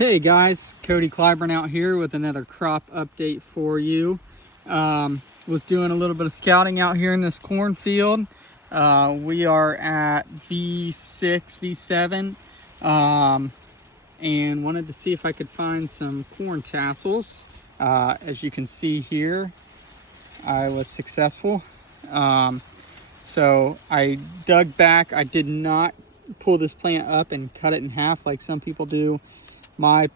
Hey guys, Cody Clyburn out here with another crop update for you. Was doing a little bit of scouting out here in this cornfield. We are at V6, V7, and wanted to see if I could find some corn tassels. As you can see here, I was successful. So I dug back. I did not pull this plant up and cut it in half like some people do. My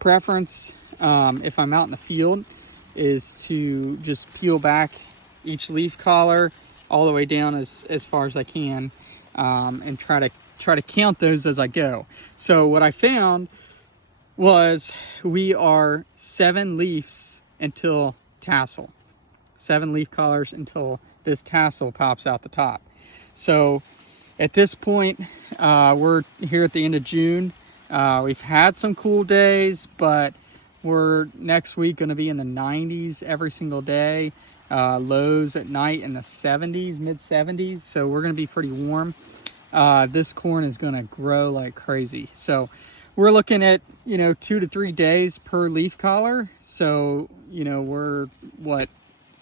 preference, if I'm out in the field, is to just peel back each leaf collar all the way down as far as I can, and try to count those as I go. So what I found was we are 7 leaves until tassel, 7 leaf collars until this tassel pops out the top. So at this point, we're here at the end of June. We've had some cool days, but we're next week going to be in the 90s every single day. Lows at night in the 70s, mid 70s. So we're going to be pretty warm. This corn is going to grow like crazy. So we're looking at, 2 to 3 days per leaf collar. So, we're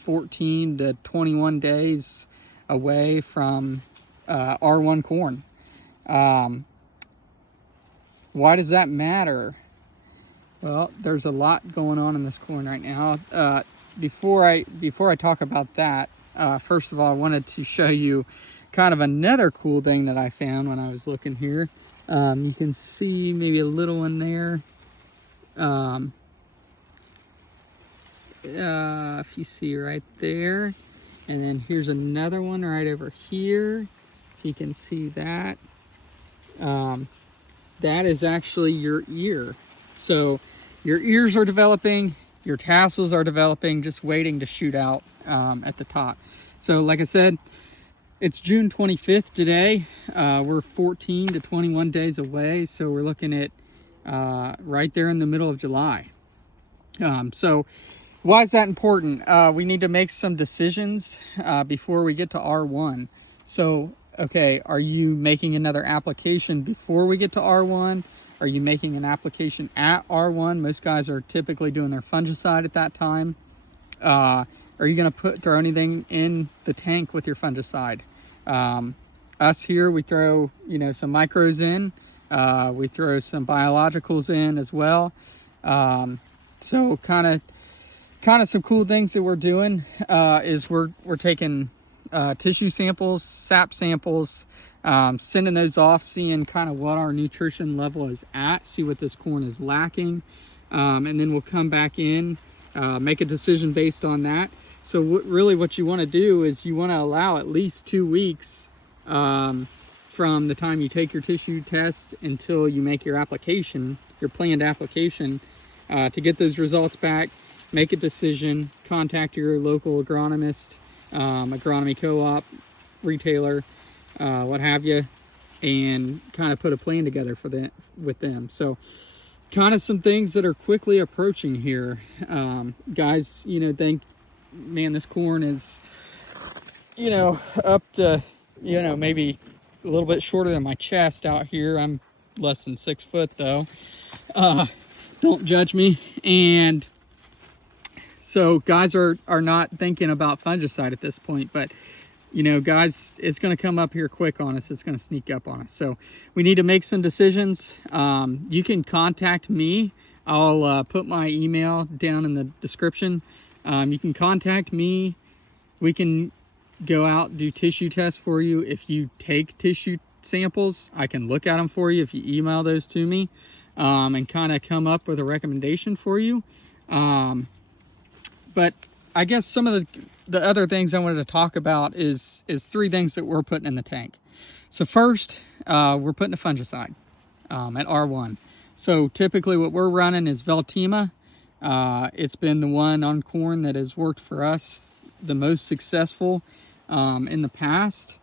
14 to 21 days away from R1 corn. Why does that matter? Well, there's a lot going on in this corn right now. Before I talk about that, first of all, I wanted to show you kind of another cool thing that I found when I was looking here. You can see maybe a little one there. If you see right there, and then here's another one right over here. If you can see that. That is actually your ear. So your ears are developing, your tassels are developing, just waiting to shoot out at the top. So like I said, it's June 25th today. We're 14 to 21 days away. So we're looking at right there in the middle of July. So why is that important? We need to make some decisions before we get to R1. So okay, are you making another application before we get to R1? Are you making an application at R1? Most guys are typically doing their fungicide at that time. Are you going to throw anything in the tank with your fungicide? Us here, we throw some micros in. We throw some biologicals in as well. So kind of some cool things that we're doing is we're taking tissue samples, sap samples, sending those off, seeing kind of what our nutrition level is at, see what this corn is lacking, and then we'll come back in, make a decision based on that. So really what you want to do is you want to allow at least 2 weeks from the time you take your tissue test until you make your application, your planned application, to get those results back, make a decision, contact your local agronomist, agronomy co-op, retailer, what have you, and kind of put a plan together with them. So kind of some things that are quickly approaching here. Guys, think, man, this corn is, up to, maybe a little bit shorter than my chest out here. I'm less than 6 foot though. Don't judge me. And so guys are not thinking about fungicide at this point, but guys, it's going to come up here quick on us. It's going to sneak up on us. So we need to make some decisions. You can contact me. I'll put my email down in the description. You can contact me. We can go out, do tissue tests for you. If you take tissue samples, I can look at them for you if you email those to me, and kind of come up with a recommendation for you. But I guess some of the other things I wanted to talk about is 3 things that we're putting in the tank. So first, we're putting a fungicide at R1. So typically what we're running is Veltima. It's been the one on corn that has worked for us the most successful in the past.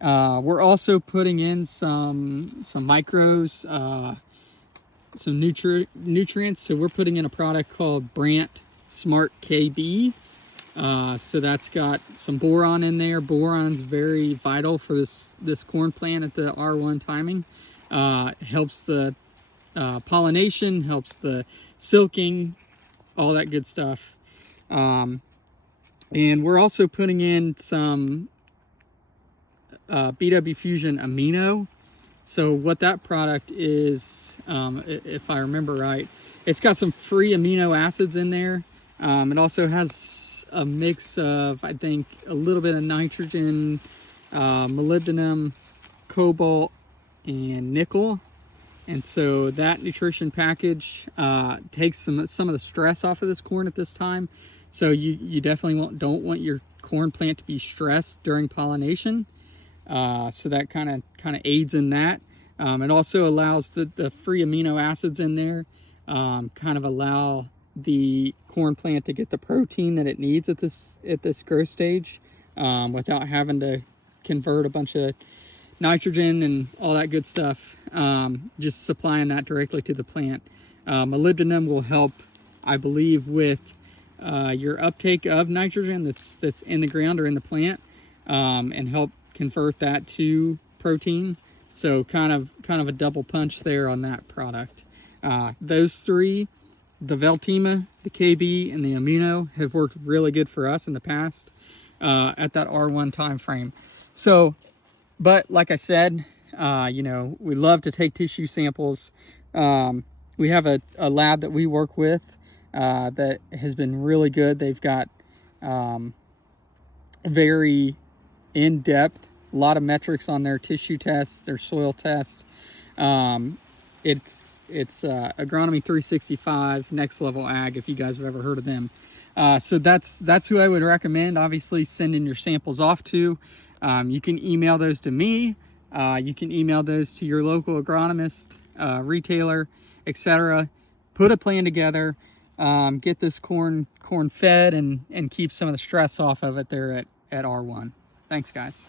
We're also putting in some micros, some nutrients. So we're putting in a product called Brant Smart KB. So that's got some boron in there. Boron's very vital for this corn plant at the R1 timing. Helps the pollination, helps the silking, all that good stuff. And we're also putting in some BW Fusion Amino. So what that product is, if I remember right, it's got some free amino acids in there. It also has a mix of, I think, a little bit of nitrogen, molybdenum, cobalt, and nickel. And so that nutrition package takes some of the stress off of this corn at this time. So you definitely don't want your corn plant to be stressed during pollination. So that kind of aids in that. It also allows the free amino acids in there kind of allow the corn plant to get the protein that it needs at this growth stage without having to convert a bunch of nitrogen and all that good stuff. Just supplying that directly to the plant. Molybdenum will help, I believe, with your uptake of nitrogen that's in the ground or in the plant, and help convert that to protein. So kind of a double punch there on that product. Those three, the Veltima, the KB, and the Amino, have worked really good for us in the past at that R1 time frame. So, but like I said, you know, we love to take tissue samples. We have a lab that we work with that has been really good. They've got very in-depth, a lot of metrics on their tissue tests, their soil tests. It's Agronomy 365, Next Level Ag, if you guys have ever heard of them. So that's who I would recommend, obviously, sending your samples off to. You can email those to me. You can email those to your local agronomist, retailer, etc. Put a plan together, get this corn fed, and keep some of the stress off of it there at R1. Thanks, guys.